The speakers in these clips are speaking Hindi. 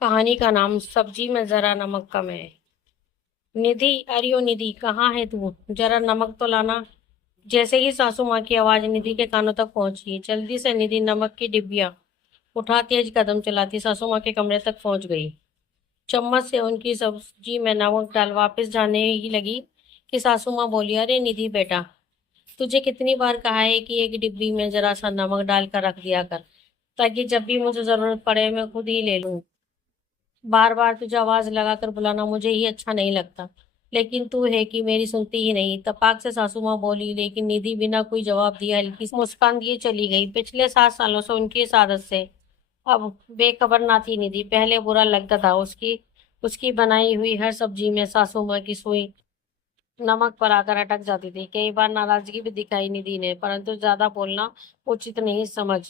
कहानी का नाम सब्जी में जरा नमक कम है। निधि, अरे ओ निधि, कहाँ है तू? जरा नमक तो लाना। जैसे ही सासू माँ की आवाज निधि के कानों तक पहुंची, जल्दी से निधि नमक की डिब्बियां उठा तेज कदम चलाती सासू माँ के कमरे तक पहुंच गई। चम्मच से उनकी सब्जी में नमक डाल वापस जाने ही लगी कि सासू माँ बोली, अरे निधि बेटा, तुझे कितनी बार कहा है कि एक डिब्बी में जरा सा नमक डाल कर रख दिया कर, ताकि जब भी मुझे जरूरत पड़े मैं खुद ही ले लूं। बार बार तुझे आवाज लगाकर बुलाना मुझे ही अच्छा नहीं लगता, लेकिन तू है कि मेरी सुनती ही नहीं। तपाक से सासू माँ बोली, लेकिन निधि बिना कोई जवाब दिया हल्की सी मुस्कान दिए चली गई। पिछले 7 सालों से उनकी इस आदत से अब बेखबर ना थी निधि। पहले बुरा लगता था, उसकी उसकी बनाई हुई हर सब्जी में सासू माँ की सुई नमक पर आकर अटक जाती थी। कई बार नाराजगी भी दिखाई निधि ने, परंतु ज्यादा बोलना उचित नहीं समझ।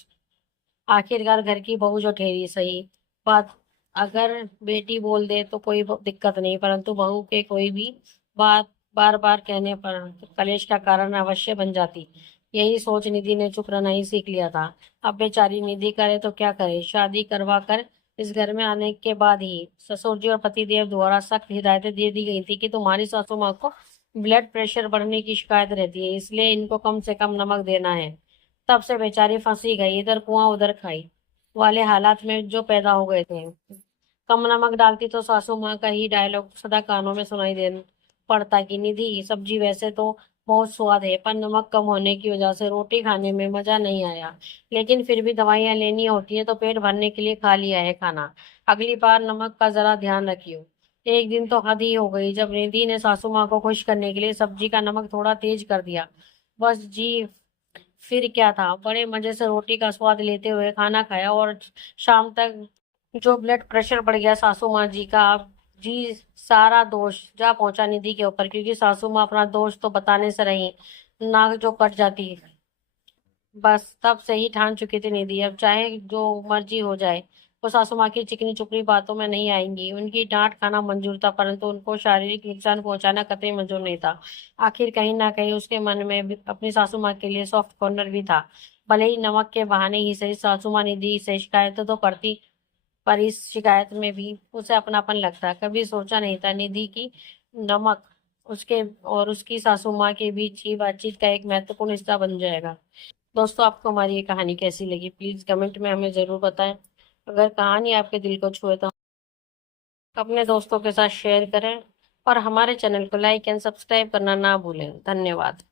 आखिरकार घर की बहू जो ठहरी, सही बात। अगर बेटी बोल दे तो कोई दिक्कत नहीं, परंतु बहू के कोई भी बात बार बार कहने पर कलेश का कारण अवश्य बन जाती। यही सोच निधि ने चुप रहना ही सीख लिया था। अब बेचारी निधि करे तो क्या करे। शादी करवा कर इस घर में आने के बाद ही ससुर जी और पतिदेव द्वारा सख्त हिदायतें दे दी गई थी कि तुम्हारी सासू माँ को ब्लड प्रेशर बढ़ने की शिकायत रहती है, इसलिए इनको कम से कम नमक देना है। तब से बेचारी फंसी गई, इधर कुआं उधर खाई वाले हालात में जो पैदा हो गए थे। कम नमक डालती तो सासू माँ का ही डायलॉग सदा कानों में सुनाई दे पड़ता कि निधि, सब्जी वैसे तो बहुत स्वाद है, पर नमक कम होने की वजह से रोटी खाने में मजा नहीं आया। लेकिन फिर भी दवाइयाँ लेनी होती है तो पेट भरने के लिए खा लिया है खाना। अगली बार नमक का जरा ध्यान रखियो। एक दिन तो हद ही हो गई जब निधि ने सासू माँ को खुश करने के लिए सब्जी का नमक थोड़ा तेज कर दिया। बस जी, फिर क्या था, बड़े मजे से रोटी का स्वाद लेते हुए खाना खाया, और शाम तक जो ब्लड प्रेशर बढ़ गया सासू माँ जी का, जी सारा दोष जा पहुंचा निधि के ऊपर, क्योंकि सासू माँ अपना दोष तो बताने से रही, नाक जो कट जाती। बस तब से ही ठान चुकी थी निधि, अब चाहे जो मर्जी हो जाए वो सासू माँ की चिकनी चुपड़ी बातों में नहीं आएंगी। उनकी डांट खाना मंजूर था, परंतु उनको शारीरिक नुकसान पहुंचाना कतई मंजूर नहीं था। आखिर कहीं ना कहीं उसके मन में भी अपनी सासू माँ के लिए सॉफ्ट कॉर्नर भी था। भले ही नमक के बहाने ही सही, सासू माँ निधि से शिकायत तो करती, पर इस शिकायत में भी उसे अपनापन लगता। कभी सोचा नहीं था निधि की नमक उसके और उसकी सासू माँ के बीच की बातचीत का एक महत्वपूर्ण हिस्सा बन जाएगा। दोस्तों, आपको हमारी ये कहानी कैसी लगी प्लीज कमेंट में हमें जरूर बताएं। अगर कहानी आपके दिल को छुए तो अपने दोस्तों के साथ शेयर करें, और हमारे चैनल को लाइक एंड सब्सक्राइब करना ना भूलें। धन्यवाद।